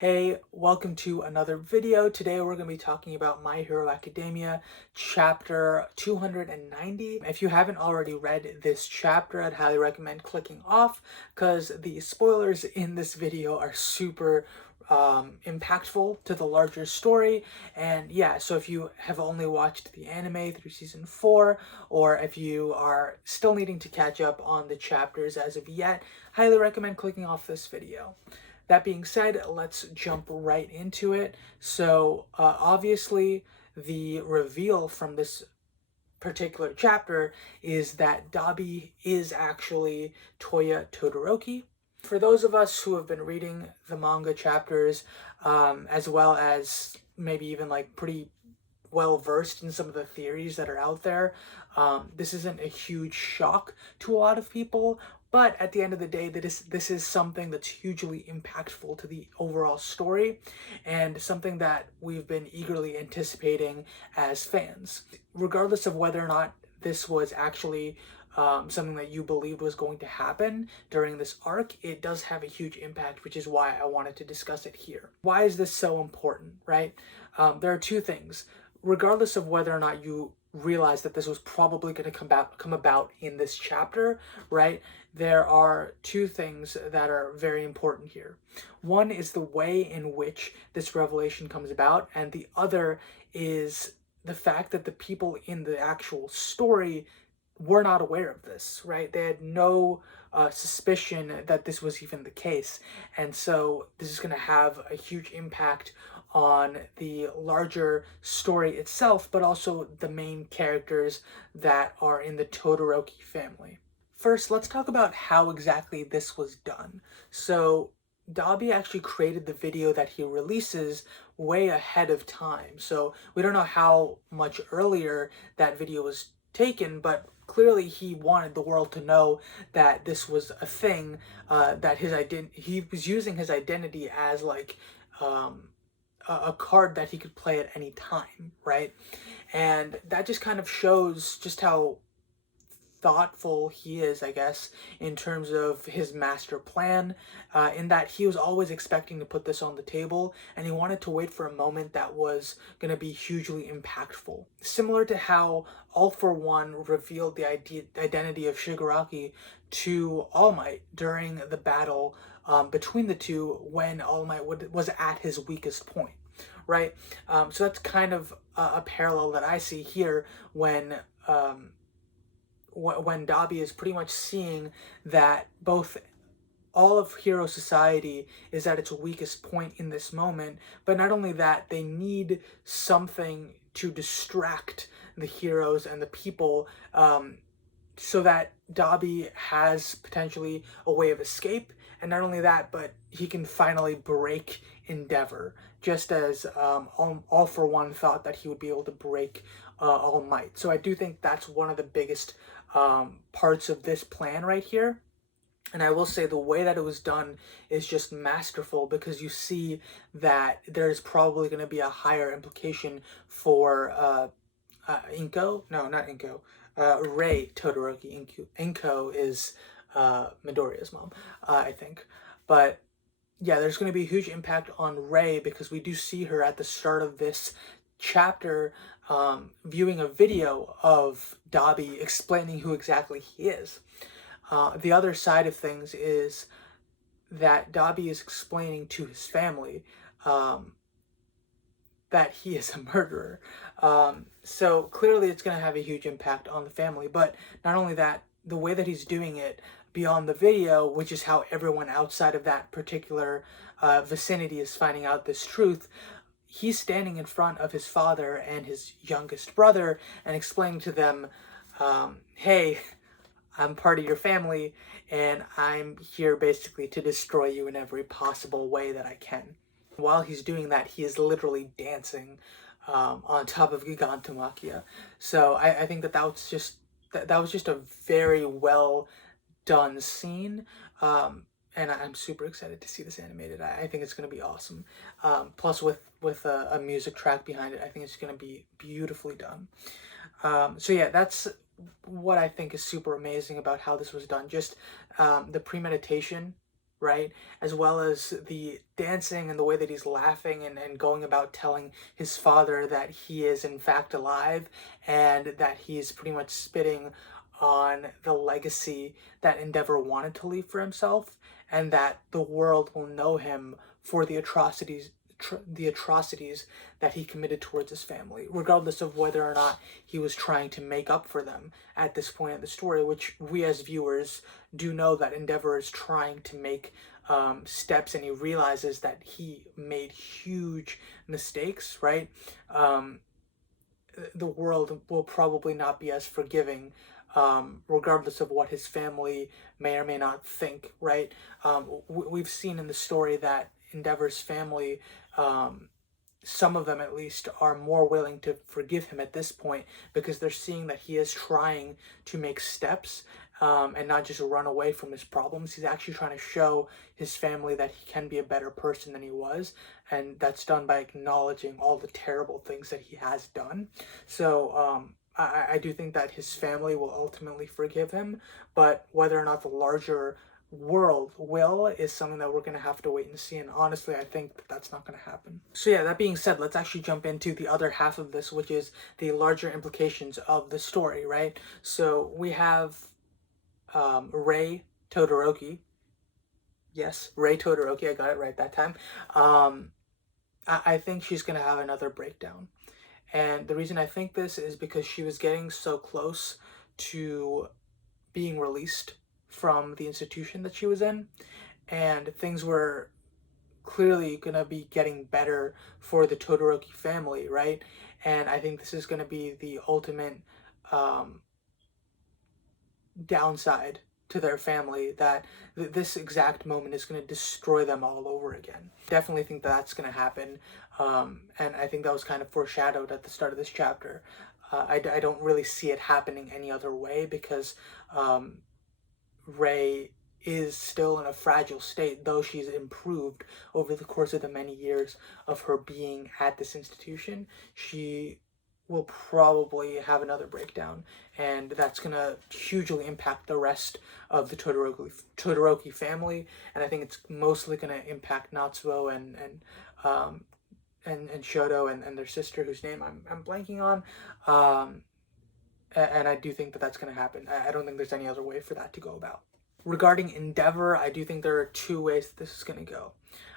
Hey, welcome to another video. Today we're going to be talking about My Hero Academia chapter 290. If you haven't already read this chapter, I'd highly recommend clicking off because the spoilers in this video are super impactful to the larger story. And yeah, so if you have only watched the anime through season 4, or if you are still needing to catch up on the chapters as of yet, highly recommend clicking off this video. That being said, let's jump right into it. So, obviously, the reveal from this particular chapter is that Dabi is actually Toya Todoroki. For those of us who have been reading the manga chapters, as well as maybe even like pretty well versed in some of the theories that are out there. This isn't a huge shock to a lot of people, but at the end of the day, this is something that's hugely impactful to the overall story and something that we've been eagerly anticipating as fans. Regardless of whether or not this was actually something that you believed was going to happen during this arc, it does have a huge impact, which is why I wanted to discuss it here. Why is this so important, right? There are two things. Regardless of whether or not you realize that this was probably going to come about in this chapter, right? There are two things that are very important here. One is the way in which this revelation comes about, and the other is the fact that the people in the actual story were not aware of this, right? They had no suspicion that this was even the case. And so this is going to have a huge impact on the larger story itself, but also the main characters that are in the Todoroki family. First, let's talk about how exactly this was done. So, Dabi actually created the video that he releases way ahead of time. So, we don't know how much earlier that video was taken, but clearly he wanted the world to know that this was a thing, that he was using his identity as like a card that he could play at any time, right? And that just kind of shows just how thoughtful he is, I guess, in terms of his master plan, in that he was always expecting to put this on the table and he wanted to wait for a moment that was going to be hugely impactful. Similar to how All For One revealed the identity of Shigaraki to All Might during the battle between the two when All Might was at his weakest point, right? So that's kind of a parallel that I see here um, when Dabi is pretty much seeing that both all of hero society is at its weakest point in this moment, but not only that, they need something to distract the heroes and the people, so that Dabi has potentially a way of escape, and not only that, but he can finally break Endeavour, just as All For One thought that he would be able to break All Might. So I do think that's one of the biggest parts of this plan right here. And I will say the way that it was done is just masterful, because you see that there's probably going to be a higher implication for Inko. No, not Inko. Rei Todaroki. Inko is Midoriya's mom, I think. But yeah, there's going to be a huge impact on Rei, because we do see her at the start of this chapter viewing a video of Dabi explaining who exactly he is. The other side of things is that Dabi is explaining to his family that he is a murderer. So clearly it's going to have a huge impact on the family. But not only that, the way that he's doing it beyond the video, which is how everyone outside of that particular vicinity is finding out this truth, he's standing in front of his father and his youngest brother and explaining to them, hey, I'm part of your family, and I'm here basically to destroy you in every possible way that I can. While he's doing that, he is literally dancing on top of Gigantomachia. So I think that that was just a very well done scene. And I'm super excited to see this animated. I think it's going to be awesome. Plus, with a music track behind it, I think it's going to be beautifully done. So yeah, that's what I think is super amazing about how this was done. Just the premeditation right? As well as the dancing and the way that he's laughing and going about telling his father that he is in fact alive and that he's pretty much spitting on the legacy that Endeavour wanted to leave for himself, and that the world will know him for the atrocities that he committed towards his family, regardless of whether or not he was trying to make up for them at this point in the story, which we as viewers do know that Endeavour is trying to make steps, and he realizes that he made huge mistakes, right? Um, the world will probably not be as forgiving, regardless of what his family may or may not think, right? We've seen in the story that Endeavor's family, some of them at least, are more willing to forgive him at this point because they're seeing that he is trying to make steps, and not just run away from his problems. He's actually trying to show his family that he can be a better person than he was, and that's done by acknowledging all the terrible things that he has done. So I do think that his family will ultimately forgive him, but whether or not the larger world will is something that we're going to have to wait and see, and honestly I think that that's not going to happen. So yeah, that being said, let's actually jump into the other half of this, which is the larger implications of the story, right? So we have Rei Todaroki. Yes, Rei Todaroki, I got it right that time. um, I think she's going to have another breakdown, and the reason I think this is because she was getting so close to being released from the institution that she was in, and things were clearly gonna be getting better for the Todoroki family, right? And I think this is gonna be the ultimate um, downside to their family, that this exact moment is going to destroy them all over again. Definitely think that that's going to happen, and I think that was kind of foreshadowed at the start of this chapter. I don't really see it happening any other way because um, Rei is still in a fragile state, though she's improved over the course of the many years of her being at this institution. She will probably have another breakdown, and that's gonna hugely impact the rest of the Todoroki family. And I think it's mostly gonna impact Natsuo um and Shoto and their sister, whose name I'm blanking on. Um, and I do think that that's going to happen. I don't think there's any other way for that to go about. Regarding Endeavor, I do think there are two ways this is going to go.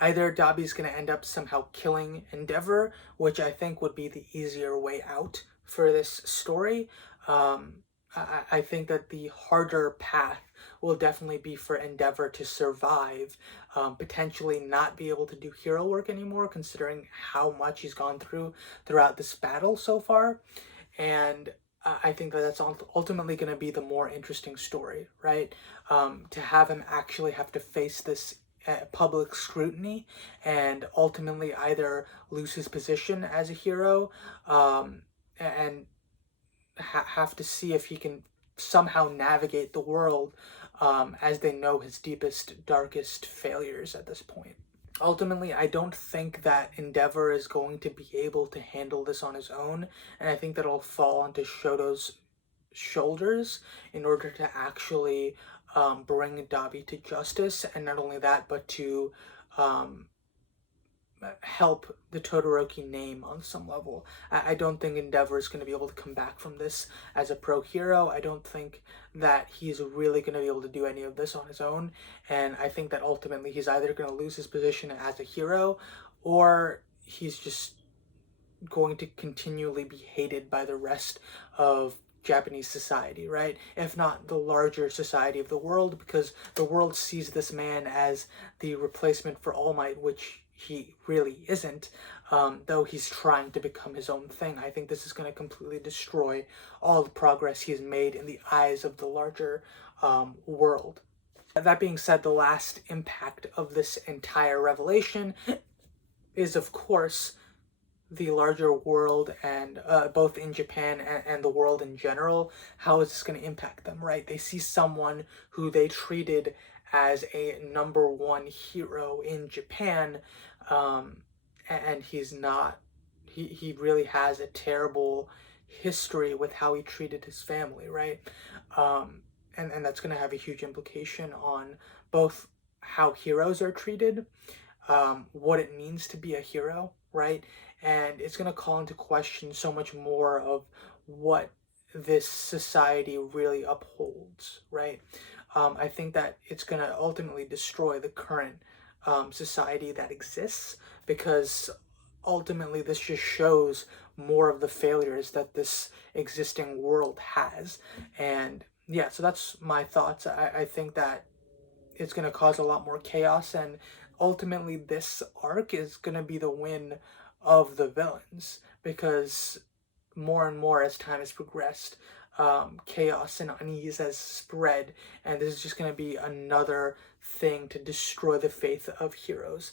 Either Dabi's going to end up somehow killing Endeavor, which I think would be the easier way out for this story. Um, I think that the harder path will definitely be for Endeavor to survive, potentially not be able to do hero work anymore, considering how much he's gone through throughout this battle so far. And I think that that's ultimately going to be the more interesting story, right? To have him actually have to face this public scrutiny and ultimately either lose his position as a hero, and have to see if he can somehow navigate the world, as they know his deepest, darkest failures at this point. Ultimately, I don't think that Endeavor is going to be able to handle this on his own, and I think that it'll fall onto Shoto's shoulders in order to actually bring Dabi to justice, and not only that, but to um, help the Todoroki name on some level. I don't think Endeavor is going to be able to come back from this as a pro hero. I don't think that he's really going to be able to do any of this on his own. And I think that ultimately he's either going to lose his position as a hero, or he's just going to continually be hated by the rest of Japanese society, right? If not the larger society of the world, because the world sees this man as the replacement for All Might, which he really isn't, though he's trying to become his own thing. I think this is going to completely destroy all the progress he's made in the eyes of the larger world. That being said, the last impact of this entire revelation is, of course, the larger world, and both in Japan and the world in general. How is this going to impact them, right? They see someone who they treated as a number one hero in Japan, and he's not. He really has a terrible history with how he treated his family, right? And that's going to have a huge implication on both how heroes are treated, what it means to be a hero, right? And it's going to call into question so much more of what this society really upholds, right? I think that it's going to ultimately destroy the current society that exists, because ultimately this just shows more of the failures that this existing world has. And yeah, so that's my thoughts. I think that it's going to cause a lot more chaos, and ultimately this arc is going to be the win of the villains, because more and more as time has progressed, chaos and unease has spread, and this is just going to be another thing to destroy the faith of heroes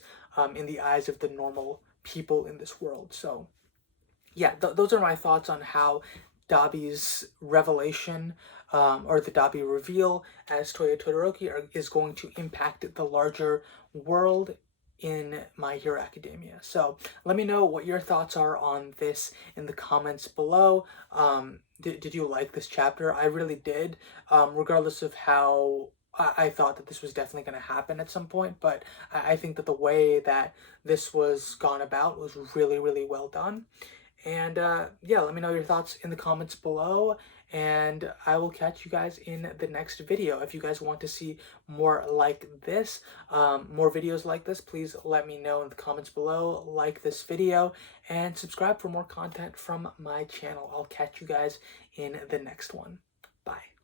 in the eyes of the normal people in this world. So yeah, those are my thoughts on how Dabi's revelation, or the Dabi reveal as Toya Todoroki, is going to impact the larger world in My Hero Academia. So let me know what your thoughts are on this in the comments below. Did you like this chapter? I really did, regardless of how I thought that this was definitely going to happen at some point, but I think that the way that this was gone about was really, really well done. And yeah, let me know your thoughts in the comments below, and I will catch you guys in the next video. If you guys want to see more like this, more videos like this, please let me know in the comments below. Like this video and subscribe for more content from my channel. I'll catch you guys in the next one. Bye.